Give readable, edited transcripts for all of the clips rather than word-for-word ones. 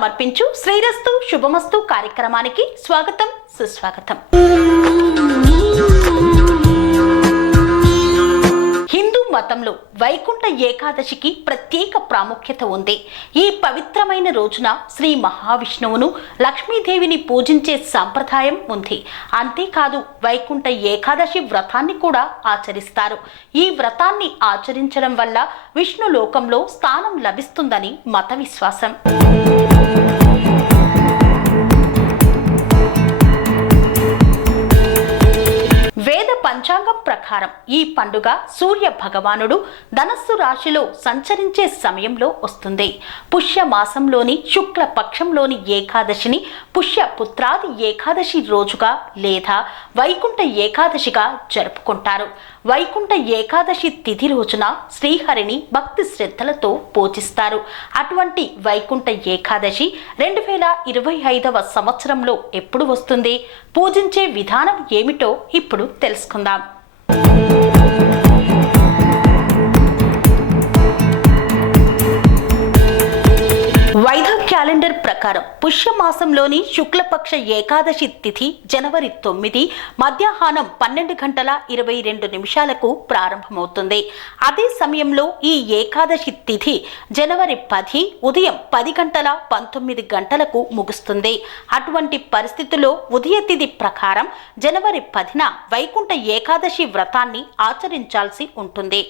సమర్పించు శ్రీరస్తు శుభమస్తు కార్యక్రమానికి స్వాగతం సుస్వాగతం. హిందూ మతంలో వైకుంఠ ఏకాదశికి ప్రత్యేక ప్రాముఖ్యత ఉంది. ఈ పవిత్రమైన రోజున శ్రీ మహావిష్ణువును లక్ష్మీదేవిని పూజించే సంప్రదాయం ఉంది. అంతేకాదు వైకుంఠ ఏకాదశి వ్రతాన్ని కూడా ఆచరిస్తారు. ఈ వ్రతాన్ని ఆచరించడం వల్ల విష్ణు లోకంలో స్థానం లభిస్తుందని మత విశ్వాసం. వేద పంచాంగం ప్రకారం ఈ పండుగ సూర్య భగవానుడు ధనస్సు రాశిలో సంచరించే సమయంలో వస్తుంది. పుష్య మాసంలోని శుక్ల పక్షంలోని ఏకాదశిని పుష్య పుత్రాది ఏకాదశి రోజుగా లేదా వైకుంఠ ఏకాదశిగా జరుపుకుంటారు. వైకుంఠ ఏకాదశి తిథి రోజున శ్రీహరిని భక్తి శ్రద్ధలతో పూజిస్తారు. అటువంటి వైకుంఠ ఏకాదశి 2025వ సంవత్సరంలో ఎప్పుడు వస్తుంది? పూజించే విధానం ఏమిటో ఇప్పుడు తెలుసుకుందాం. వైదిక క్యాలెండర్ ప్రకారం పుష్యమాసంలోని శుక్లపక్ష ఏకాదశి తిథి జనవరి 9 మధ్యాహ్నం 12:22 ప్రారంభమవుతుంది. అదే సమయంలో ఈ ఏకాదశి తిథి జనవరి 10 ఉదయం 10:19 ముగుస్తుంది. అటువంటి పరిస్థితుల్లో ఉదయ తిథి ప్రకారం జనవరి 10న వైకుంఠ ఏకాదశి వ్రతాన్ని ఆచరించాల్సి ఉంటుంది.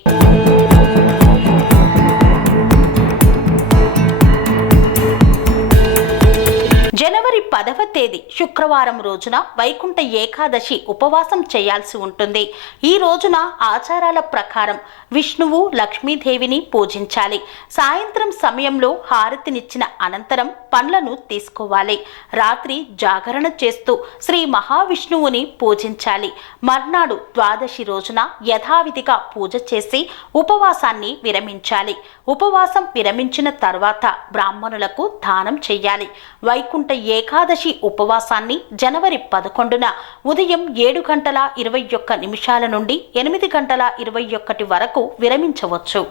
జనవరి 10వ తేదీ శుక్రవారం రోజున వైకుంఠ ఏకాదశి ఉపవాసం చేయాల్సి ఉంటుంది. ఈ రోజున ఆచారాల ప్రకారం విష్ణువు లక్ష్మీదేవిని పూజించాలి. సాయంత్రం సమయంలో హారతినిచ్చిన అనంతరం పండ్లను తీసుకోవాలి. రాత్రి జాగరణ చేస్తూ శ్రీ మహావిష్ణువుని పూజించాలి. మర్నాడు ద్వాదశి రోజున యథావిధిగా పూజ చేసి ఉపవాసాన్ని విరమించాలి. ఉపవాసం విరమించిన తర్వాత బ్రాహ్మణులకు దానం చెయ్యాలి. వైకుంఠ ఏకాదశి ఉపవాసాన్ని జనవరి 11న ఉదయం 7:21 నుండి 8:21 వరకు విరమించవచ్చు.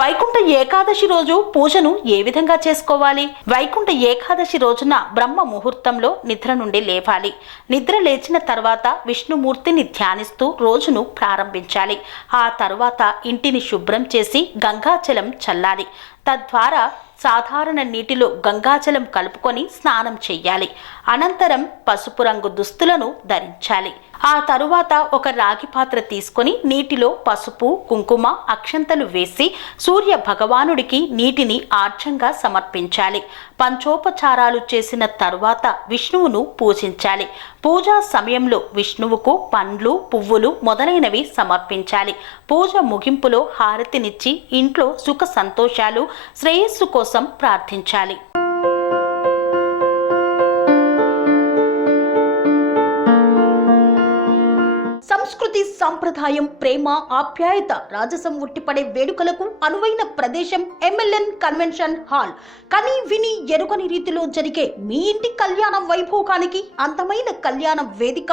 వైకుంఠ ఏకాదశి రోజు పూజను ఏ విధంగా చేసుకోవాలి? వైకుంఠ ఏకాదశి రోజున బ్రహ్మ ముహూర్తంలో నిద్ర నుండి లేవాలి. నిద్ర లేచిన తర్వాత విష్ణుమూర్తిని ధ్యానిస్తూ రోజును ప్రారంభించాలి. ఆ తర్వాత ఇంటిని శుభ్రం చేసి గంగాజలం చల్లాలి. తద్వారా సాధారణ నీటిలో గంగాజలం కలుపుకొని స్నానం చెయ్యాలి. అనంతరం పసుపు రంగు దుస్తులను ధరించాలి. ఆ తరువాత ఒక రాగి పాత్ర తీసుకొని నీటిలో పసుపు కుంకుమ అక్షంతలు వేసి సూర్య భగవానుడికి నీటిని ఆర్చంగా సమర్పించాలి. పంచోపచారాలు చేసిన తరువాత విష్ణువును పూజించాలి. పూజా సమయంలో విష్ణువుకు పండ్లు పువ్వులు మొదలైనవి సమర్పించాలి. పూజ ముగింపులో హారతినిచ్చి ఇంట్లో సుఖ సంతోషాలు శ్రేయస్సు కోసం ప్రార్థించాలి. సంస్కృతి సంప్రదాయం ప్రేమ ఆప్యాయత రాజసం ఉట్టిపడే వేడుకలకు అనువైన ప్రదేశం MLN కన్వెన్షన్ హాల్. కని విని ఎరుగని రీతిలో జరిగే మీ ఇంటి కళ్యాణ వైభోగానికి అందమైన కళ్యాణ వేదిక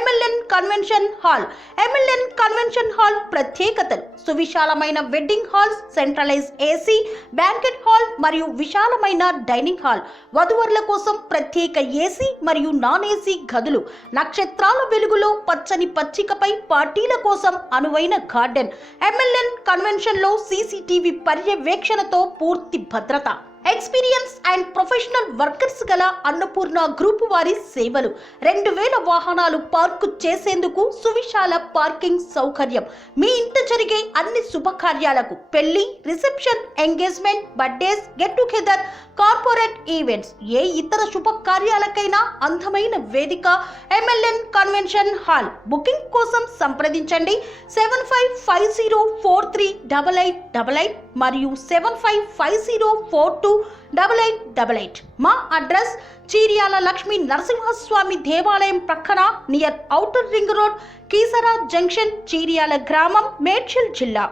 MLN convention hall. MLN convention hall ప్రత్యేకతలు: సువిశాలమైన wedding halls, centralize AC banquet hall మరియు విశాలమైన డైనింగ్ హాల్. వధువరుల కోసం ప్రత్యేక AC మరియు నాన్ AC గదులు. నక్షత్రాల వెలుగులో పచ్చని పచ్చికపై పార్టీల కోసం అనువైన గార్డెన్. MLN కన్వెన్షన్ లో CCTV పర్యవేక్షణతో పూర్తి భద్రత. ఎక్స్పీరియన్స్ అండ్ ప్రొఫెషనల్ వర్కర్స్ గల అన్నపూర్ణ గ్రూప్ వారి సేవలు. 2000 వాహనాలు పార్కు చేసేందుకు సువిశాల పార్కింగ్ సౌకర్యం. మీ ఇంట జరిగే అన్ని శుభకార్యాలకు, పెళ్లి, reception, engagement, birthdays, get together, corporate events, ఏ ఇతర శుభకార్యాలకైనా అందమైన వేదిక MLN కన్వెన్షన్ హాల్. బుకింగ్ కోసం సంప్రదించండి 7550438888 మరియు 7550428888. మా అడ్రస్ చీర్యాల లక్ష్మీ నరసింహస్వామి దేవాలయం ప్రక్కన near outer ring road, Keesara junction, Cheeryal గ్రామం, మేడ్చల్ జిల్లా.